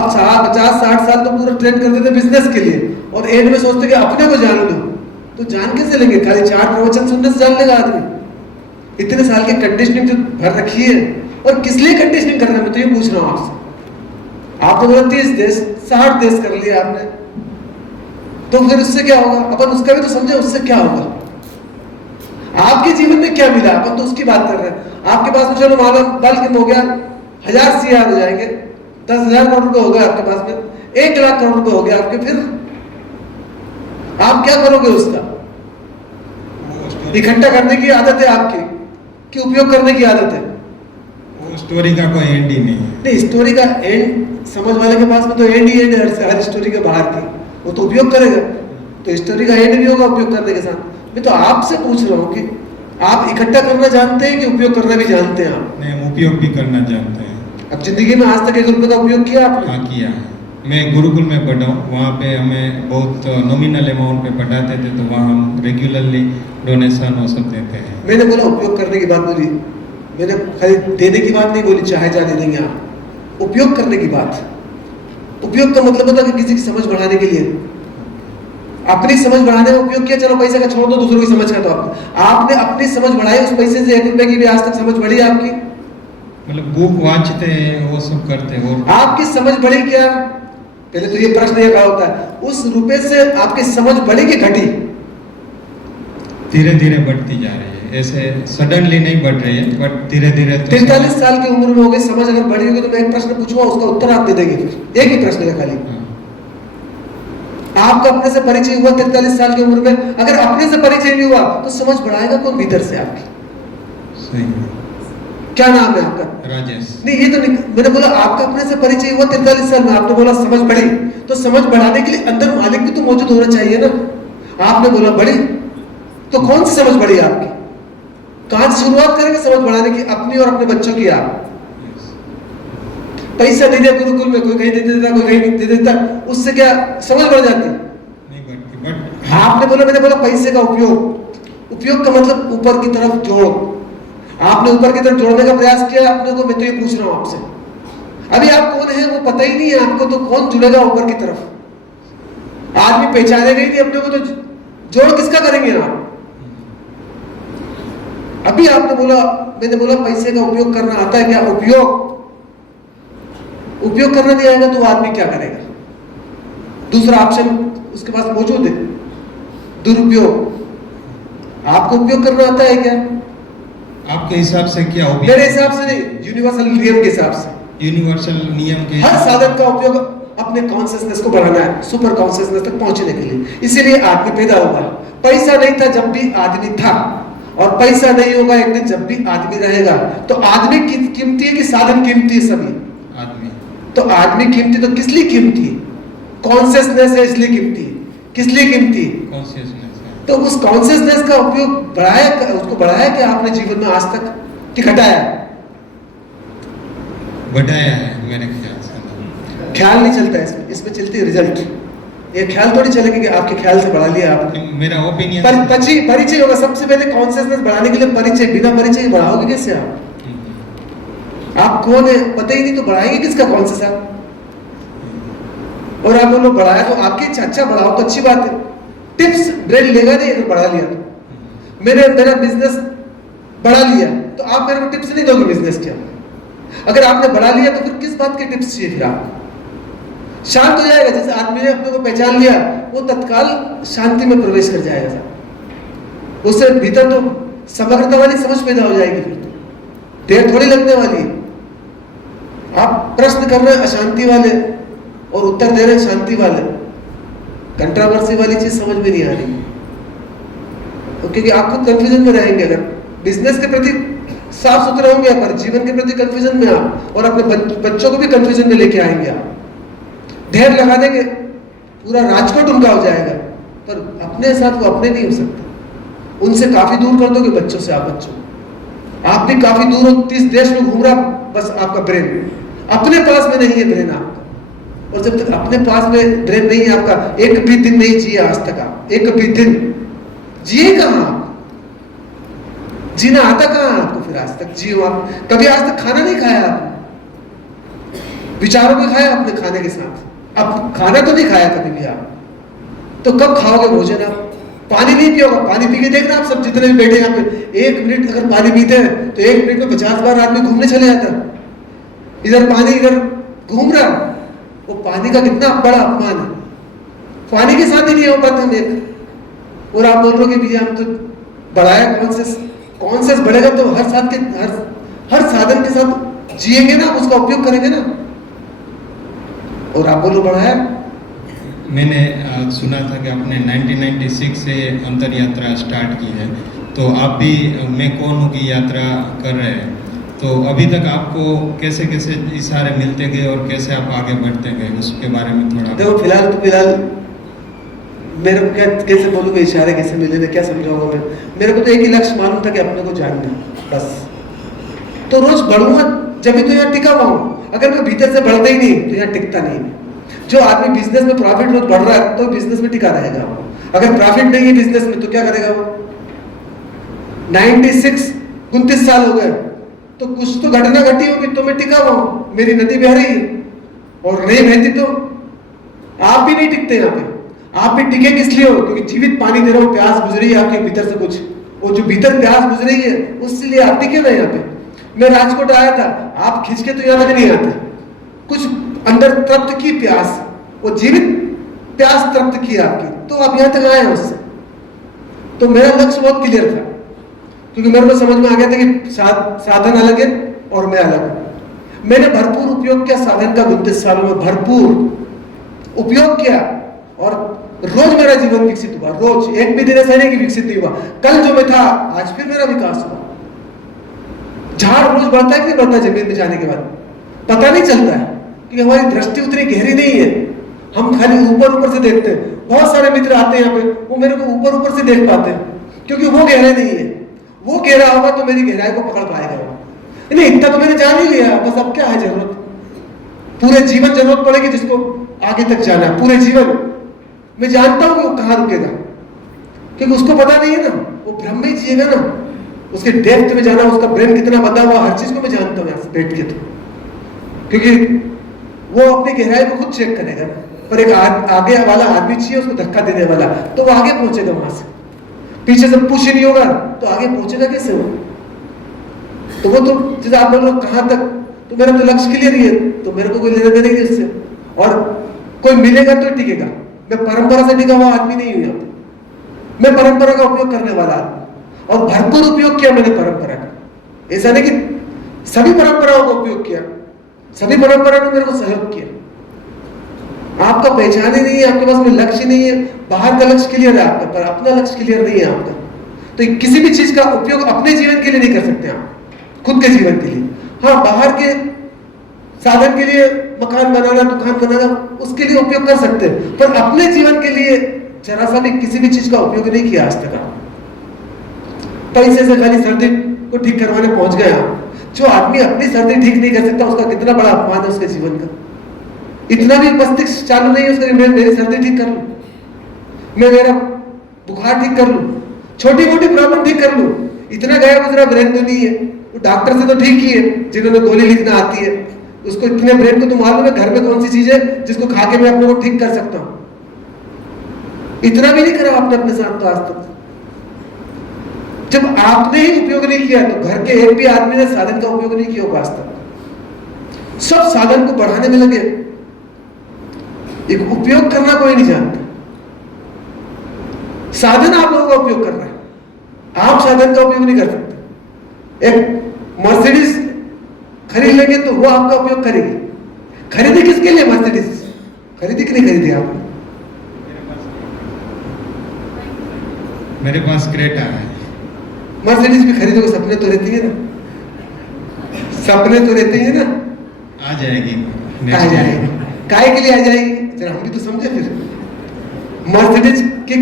आप 50-60 साल तो पूरा ट्रेन करते थे बिजनेस के लिए, और एंड में सोचते कि अपने को जान लो, तो जान कैसे लेंगे? खाली 4 प्रवचन सुनने से जान लेगा आदमी? इतने साल की कंडीशनिंग तो भर रखी है, और किस लिए कंडीशनिंग कर रहे हैं, मैं तो ये पूछ रहा हूं आपसे। आप तो बोला 30 देश 60 देश कर लिया आपने, तो फिर उससे क्या होगा? अपन उसका भी तो समझे, उससे क्या होगा? आपके जीवन में क्या मिला, अपन तो उसकी बात कर रहे हैं। आपके पास में चलो मानो बल्क हो गया, 1000 CR हो जाएंगे, 10,000 करोड़ रुपए हो गए आपके पास में, 1 लाख करोड़ रुपए हो गए आपके, फिर आप क्या करोगे उसका? इकट्ठा करने की आदत है आपकी कि उपयोग करने की आदत है? वो स्टोरी का कोई एंड ही नहीं है। नहीं, स्टोरी का एंड समझ वाले के पास में तो एंड ही एंड है हर स्टोरी के बाहर की, वो तो उपयोग करेगा, तो स्टोरी का एंड भी होगा उपयोग करने के साथ। मैं तो आपसे पूछ रहा हूँ कि आप इकट्ठा करना जानते हैं कि उपयोग करना भी जानते हैं आप? नहीं, हम उपयोग भी करना जानते हैं। अब जिंदगी में आज तक 1 रुपए का उपयोग किया आपने? हाँ, किया है। मैं गुरुकुल में पढ़ा हूँ, वहाँ पे हमें बहुत नॉमिनल अमाउंट पे पढ़ाते थे, तो वहाँ हम रेगुलरली डोनेशन वो सब देते हैं। मैंने बोला उपयोग करने की बात बोली, मैंने खाली देने की बात नहीं बोली, चाहे जा दे देंगे आप, उपयोग करने की बात। उपयोग का मतलब होता है कि किसी की समझ बढ़ाने के लिए, अपनी समझ बढ़ाने में उपयोग किया, चलो पैसे का छोड़ दो, दूसरों की समझ का, तो आपने अपनी समझ बढ़ाई, उस पैसे से 1 रुपए की भी आज तक समझ बढ़ी आपकी? मतलब बुक वांचते हैं, वो सब करते हैं। और आपकी समझ बढ़ी क्या? पहले तो ये प्रश्न ये कहा होता है, उस रुपए से आपकी समझ बढ़ी कि घटी? धीरे धीरे बढ़ती जा रही है, ऐसे सडनली नहीं बढ़ रही है, बट धीरे धीरे। 43 साल की उम्र में हो गई, समझ अगर बढ़ी होगी तो मैं एक प्रश्न पूछूंगा, उसका उत्तर आप दे देंगे, फिर एक ही प्रश्न है खाली। आपका अपने से परिचय हुआ 43 साल की उम्र में, अगर अपने से परिचय नहीं हुआ तो समझ बढ़ाएगा कौन भीतर से आपकी? सही है। क्या नाम है आपका? राजेश। नहीं, ये तो नहीं, मैंने बोला आपका अपने से परिचय हुआ 43 साल में, आपने बोला समझ बढ़ी, तो समझ बढ़ाने के लिए अंदर मालिक भी तो मौजूद होना चाहिए ना। आपने बोला बढ़ी, तो कौन सी समझ बढ़ी आपकी? कहां से शुरुआत करेंगे समझ बढ़ाने की? अपनी और अपने बच्चों की। आप पैसा दे दिया गुरुकुल में, कोई कहीं दे देता, कोई कहीं दे देता, उससे क्या समझ बढ़ जाती? नहीं बढ़ती, बट आपने बोला, मैंने बोला पैसे का उपयोग, उपयोग का मतलब ऊपर की तरफ जोड़। आपने ऊपर की तरफ जोड़ने का प्रयास किया अपने को, मैं तो ये पूछ रहा हूं आपसे, अभी आप कौन है वो पता ही नहीं है आपको, तो कौन जुड़ेगा ऊपर की तरफ? आदमी पहचानेगा ही नहीं अपने को, तो जोड़ किसका करेंगे आप? अभी आपने बोला, मैंने बोला पैसे का उपयोग करना आता है क्या? उपयोग करना नहीं आएगा तो वो आदमी क्या करेगा? दूसरा ऑप्शन उसके पास मौजूद है, दुरुपयोग। आपको उपयोग करना आता है क्या? आपके हिसाब से क्या उपयोग? मेरे हिसाब से नहीं, यूनिवर्सल नियम के हिसाब से। यूनिवर्सल नियम के हर साधन का उपयोग अपने कॉन्शियसनेस को बढ़ाना है, सुपर कॉन्शियसनेस तक पहुंचने के लिए। इसीलिए आदमी पैदा हुआ। पैसा नहीं था जब भी आदमी था, और पैसा नहीं होगा एक दिन जब भी आदमी रहेगा। तो आदमी कीमती है कि साधन कीमती है? सभी आदमी। तो आदमी कीमती, तो किस लिए कीमती है? कॉन्शियसनेस है इसलिए कीमती है। किस लिए कीमती है? कॉन्शियसनेस है। तो उस कॉन्शियसनेस का उपयोग बढ़ाया, उसको बढ़ाया कि आपने जीवन में आज तक कि घटाया? बढ़ाया है मेरे ख्याल से। ख्याल नहीं चलता है इसमें चलती है रिजल्ट। ये ख्याल थोड़ी चलेगा कि आपके ख्याल से बढ़ा लिया आपने। मेरा ओपिनियन परिचय होगा सबसे पहले। कॉन्शियसनेस बढ़ाने के लिए परिचय, बिना परिचय बढ़ाओगे कैसे आप? आप कौन है पता ही नहीं तो बढ़ाएंगे किसका कॉन्शियस आप? और आप बोलो बढ़ाया तो आपकी इच्छा, अच्छा बढ़ाओ तो अच्छी बात है, टिप्स ब्रेन लेगा नहीं अगर बढ़ा लिया तो। मेरा बिजनेस बढ़ा लिया तो आप मेरे को टिप्स नहीं दोगे बिजनेस के। अगर आपने बढ़ा लिया तो फिर किस बात के टिप्स चाहिए? फिर आपको शांत हो जाएगा। जैसे आदमी ने अपने को पहचान लिया, वो तत्काल शांति में प्रवेश कर जाएगा, उससे भीतर तो समग्रता वाली समझ पैदा हो जाएगी। फिर तो देर थोड़ी लगने वाली है। आप प्रश्न कर रहे हैं अशांति वाले और उत्तर दे रहे हैं शांति वाले, कंट्रोवर्सी वाली चीज समझ में नहीं आ रही, क्योंकि आप खुद कंफ्यूजन में रहेंगे। अगर बिजनेस के प्रति साफ सुथरे होंगे, पर जीवन के प्रति कंफ्यूजन में आप, और अपने बच्चों को भी कंफ्यूजन में लेके आएंगे आप। ढेर लगा देंगे, पूरा राजकोट उनका हो जाएगा, पर अपने साथ वो अपने नहीं हो सकते। उनसे काफी दूर कर दोगे बच्चों से, आप भी काफी दूर हो। 30 देश में घूम रहा बस आपका ब्रेन, अपने पास में नहीं है ब्रेन आपका। और जब तक अपने पास में ब्रेन नहीं है आपका, एक भी दिन नहीं जिए आज तक आप, एक भी दिन जिए कहां आप? जीना आता कहां आपको? फिर आज तक जियो आप, कभी आज तक खाना नहीं खाया आपने? विचारों में खाया आपने खाने के साथ, अब खाना तो नहीं खाया कभी भी आप, तो कब खाओगे भोजन आप? पानी नहीं पियोगे, पानी पी के देखना आप सब जितने भी बैठे यहाँ पे, 1 मिनट अगर पानी पीते हैं तो 1 मिनट में 50 बार आदमी घूमने चले जाता है, इधर पानी इधर घूम रहा, वो पानी का कितना बड़ा अपमान है। पानी के साथ ही नहीं हो पाते हम एक, और आप बोल रहे हो कि भैया हम तो बढ़ाया कॉन्शियस बढ़ेगा तो हर साधन के साथ जिएंगे ना, उसका उपयोग करेंगे ना, और आप बोलो बढ़ाया। मैंने सुना था कि आपने 1996 से अंतर यात्रा स्टार्ट की है, तो आप भी मैं कौन हूँ की यात्रा कर रहे हैं, तो अभी तक आपको कैसे कैसे इशारे मिलते गए और कैसे आप आगे बढ़ते गए, उसके बारे में थोड़ा। देखो फिलहाल मेरे को क्या कैसे बोलूँगा, इशारे कैसे मिले, मैं क्या समझाऊंगा मैं, मेरे को तो एक ही लक्ष्य मालूम था कि अपने को जानना, बस। तो रोज बढ़ूंगा जब भी तो यहाँ टिका हुआ हूँ, अगर मैं भीतर से बढ़ता ही नहीं तो यहाँ टिकता नहीं है। जो आदमी बिजनेस में प्रॉफिट रोज बढ़ रहा है तो बिजनेस में टिका रहेगा, अगर प्रॉफिट नहीं है बिजनेस में तो क्या करेगा वो। 29 साल हो गए तो कुछ तो घटना घटी होगी तो मैं टिका हुआ हूँ, मेरी नदी बह रही है, और नहीं बहती तो आप भी नहीं टिकते यहाँ पे। आप भी टिके किस लिए हो, क्योंकि जीवित पानी दे रहे हो, प्यास गुजरी है आपके भीतर से कुछ, वो जो भीतर प्यास गुजरी है उसके लिए आप टिके ना यहाँ पे। मैं राजकोट आया था, आप खींच के तो यहाँ तक नहीं आते, कुछ अंदर तृप्त की प्यास, वो जीवित प्यास तृप्त की आपकी, तो आप यहाँ तक आए हैं उससे। तो मेरा लक्ष्य बहुत क्लियर था, क्योंकि मेरे को समझ में आ गया था कि साधन अलग है और मैं अलग। मैंने भरपूर उपयोग किया साधन का, 29 सालों में भरपूर उपयोग किया, और रोज मेरा जीवन विकसित हुआ, रोज एक भी दिन ऐसा नहीं कि विकसित नहीं हुआ। कल जो मैं था आज फिर मेरा विकास हुआ। झाड़ रोज बढ़ता है कि नहीं बढ़ता जमीन में जाने के बाद, पता नहीं चलता है, क्योंकि हमारी दृष्टि उतनी गहरी नहीं है, हम खाली ऊपर से देखते हैं। बहुत सारे मित्र आते हैं यहाँ पे, वो मेरे को ऊपर से देख पाते हैं, क्योंकि वो गहरा नहीं है। वो गहरा होगा तो मेरी गहराई को पकड़ पाएगा वो। नहीं, इतना तो मैंने जान ही लिया, बस अब क्या है जरूरत, पूरे जीवन जरूरत पड़ेगी जिसको आगे तक जाना है, पूरे जीवन। मैं जानता हूं कि वो कहां रुकेगा, क्योंकि उसको पता नहीं है ना, वो भ्रम में ही जिएगा ना, उसके डेप्थ में जाना, उसका ब्रेन कितना बंधा हुआ, हर चीज को मैं जानता हूं यहाँ से बैठ के, तो क्योंकि वो अपनी गहराई को खुद चेक करेगा ना। पर एक आगे वाला आदमी चाहिए उसको धक्का देने वाला, तो वो आगे पहुंचेगा वहां से। पीछे से पुश ही नहीं होगा तो आगे पहुंचेगा कैसे वो। तो वो तो जैसे आप बोल रहे हो कहां तक, तो मेरा तो लक्ष्य क्लियर ही है, तो मेरे को कोई लेना देना नहीं इससे, और कोई मिलेगा तो टिकेगा। मैं परंपरा से टिका हुआ आदमी नहीं हूं यहाँ पे, मैं परंपरा का उपयोग करने वाला आदमी, और भरपूर उपयोग किया मैंने परंपरा का। ऐसा नहीं कि सभी परंपराओं का उपयोग किया, सभी परंपरा ने मेरे को सहयोग किया। आपका पहचान ही नहीं है, आपके पास में लक्ष्य नहीं है, बाहर का लक्ष्य क्लियर है आपका, पर अपना लक्ष्य क्लियर नहीं है आपका, तो किसी भी चीज का उपयोग अपने जीवन के लिए नहीं कर सकते आप, खुद के जीवन के लिए। हाँ, बाहर के साधन के लिए मकान बनाना, दुकान बनाना, उसके लिए उपयोग कर सकते हैं, पर अपने जीवन के लिए जरा सा भी किसी भी चीज का उपयोग नहीं किया आज तक आप। पैसे से खाली सर्दी को ठीक करवाने पहुंच गए आप। जो आदमी अपनी सर्दी ठीक नहीं कर सकता उसका कितना बड़ा अपमान है उसके जीवन का। इतना भी मस्तिष्क चालू नहीं है उसका, मैं मेरी सर्दी ठीक कर लूं, मैं मेरा बुखार ठीक कर लूं, छोटी मोटी प्रॉब्लम ठीक कर लूं, इतना गया गुजरा ब्रेन तो नहीं है। डॉक्टर से तो ठीक ही है जिन्होंने गोली लिखना आती है, उसको इतने ब्रेन को तो मालूम है घर में कौन सी चीज है जिसको खा के मैं अपने को ठीक कर सकता हूं। इतना भी नहीं करा आपने अपने साथ तो आज तक। जब आपने ही उपयोग नहीं किया तो घर के एक भी आदमी ने साधन का उपयोग नहीं किया होगा आज तक। सब साधन को बढ़ाने में लगे, एक उपयोग करना कोई नहीं जानता। साधन आप लोगों का उपयोग कर रहा है, आप साधन का उपयोग नहीं कर सकते। एक मर्सिडीज खरीद लेंगे तो वो आपका उपयोग करेगी। खरीदी किसके लिए मर्सिडीज? खरीदी कि नहीं खरीदी आपने? मेरे पास क्रेटा है। मर्सिडीज भी खरीदोगे, सपने तो रहती है ना, सपने तो रहते हैं ना। आ जाएगी, आ जाएगी, काहे के लिए आ जाएगी जरा हम भी तो समझे। फिर मर्सिडीज की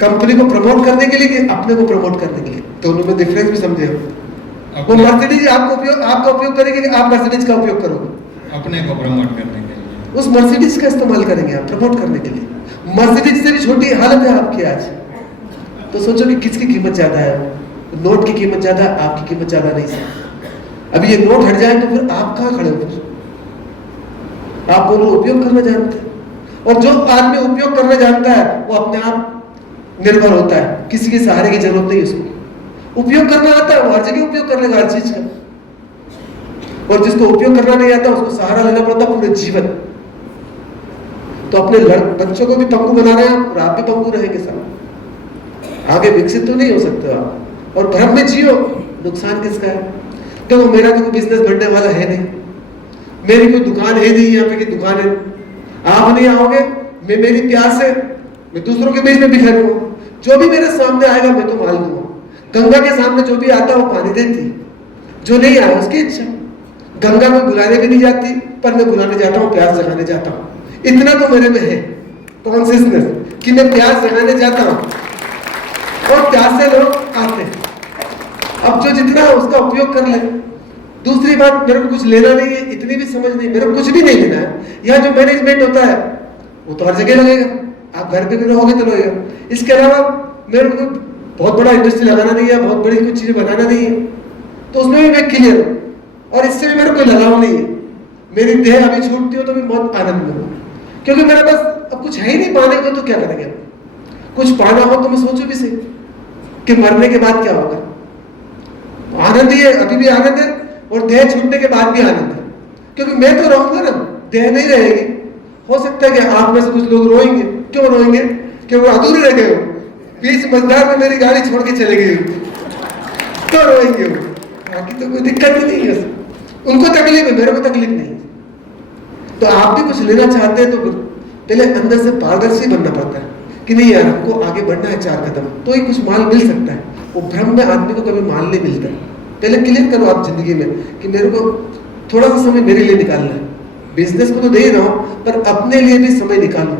कंपनी को प्रमोट करने के लिए कि अपने को प्रमोट करने के लिए, दोनों में डिफरेंस भी समझे। वो मर्सिडीज आपका उपयोग करेगी कि आप मर्सिडीज का उपयोग करोगे? अपने को प्रमोट करने के लिए उस मर्सिडीज का इस्तेमाल करेंगे आप प्रमोट करने के लिए। मर्सिडीज से भी छोटी हालत है आपकी आज, तो सोचो कि किसकी कीमत ज्यादा है। नोट की कीमत ज्यादा, आपकी कीमत ज्यादा नहीं है। अभी ये नोट हट जाए तो फिर आप कहां खड़े हो? फिर आप बोलो उपयोग करना जानते हैं। और जो आदमी उपयोग करना जानता है वो अपने आप निर्भर होता है, किसी के सहारे की जरूरत नहीं उसको। उपयोग करना आता है वो हर जगह उपयोग कर लेगा हर चीज का, और जिसको उपयोग करना नहीं आता उसको सहारा लेना पड़ता पूरे जीवन। तो अपने बच्चों को भी पंगु बना रहे हैं और आप भी पंगु रहेंगे साहब, आगे विकसित तो नहीं हो सकते आप। और भ्रम में जियो, नुकसान किसका है? क्योंकि मेरा तो कोई बिजनेस बढ़ने वाला है नहीं, मेरी कोई दुकान है नहीं यहाँ पे की दुकान है, आप नहीं आओगे, मैं मेरी प्यास है मैं दूसरों के बीच में बिखरूंगा, जो भी मेरे सामने आएगा मैं तो माल दूंगा। गंगा के सामने जो भी आता है वो पानी देती, जो नहीं आया उसकी इच्छा। गंगा में बुलाने भी नहीं जाती, पर मैं बुलाने जाता हूँ, प्यास जगाने जाता हूँ। इतना तो मेरे में है कॉन्सियसनेस कि मैं प्यास जगाने जाता हूँ और प्यास से लोग आते हैं। अब जो जितना है उसका उपयोग कर ले। दूसरी बात, मेरे को कुछ लेना नहीं है, इतनी भी समझ नहीं, मेरे को कुछ भी नहीं लेना है। यहाँ जो मैनेजमेंट होता है वो तो हर जगह लगेगा, आप घर पे भी रहोगे तो लगेगा। इसके अलावा मेरे को बहुत बड़ा इंडस्ट्री लगाना नहीं है, बहुत बड़ी कुछ चीजें बनाना नहीं है, तो उसमें भी मैं क्लियर हूँ और इससे भी मेरे को लगाव नहीं है। मेरी देह अभी छूटती हो तो मैं बहुत आनंद में हूँ, क्योंकि मेरे पास अब कुछ है ही नहीं पाने को, तो क्या करेंगे? कुछ पाना हो तो मैं सोचू भी सही कि मरने के बाद क्या होगा। आनंद ही है, अभी भी आनंद है और देह छूटने के बाद भी आनंद है, क्योंकि मैं तो रहूंगा ना, देह नहीं रहेगी। हो सकता है कि आप में से कुछ लोग रोएंगे। क्यों रोएंगे? कि वो अधूरे रह गए हो, बीच मझधार में मेरी गाड़ी छोड़ के चले गई तो रोएंगे वो, बाकी तो कोई दिक्कत ही नहीं है। उनको तकलीफ है, मेरे को तकलीफ नहीं है। तो आप भी कुछ लेना चाहते हैं तो पहले अंदर से पारदर्शी बनना पड़ता है कि नहीं यार हमको आगे बढ़ना है 4 कदम, तो ही कुछ माल मिल सकता है। वो भ्रम में आदमी को कभी माल नहीं मिलता। पहले क्लियर करो आप जिंदगी में कि मेरे को थोड़ा सा समय मेरे लिए निकालना है। बिजनेस को तो दे ही रहा हूं, पर अपने लिए भी समय निकालूं,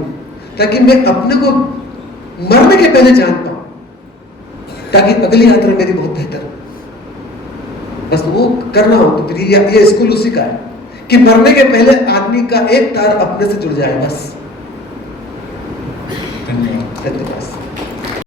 ताकि मैं अपने को मरने के पहले जान पाऊं, ताकि अगली यात्रा मेरी बहुत बेहतर हो। बस वो करना हो तो फिर ये स्कूल उसी का है कि मरने के पहले आदमी का एक तार अपने से जुड़ जाए। बस धन्यवाद। धन्यवाद।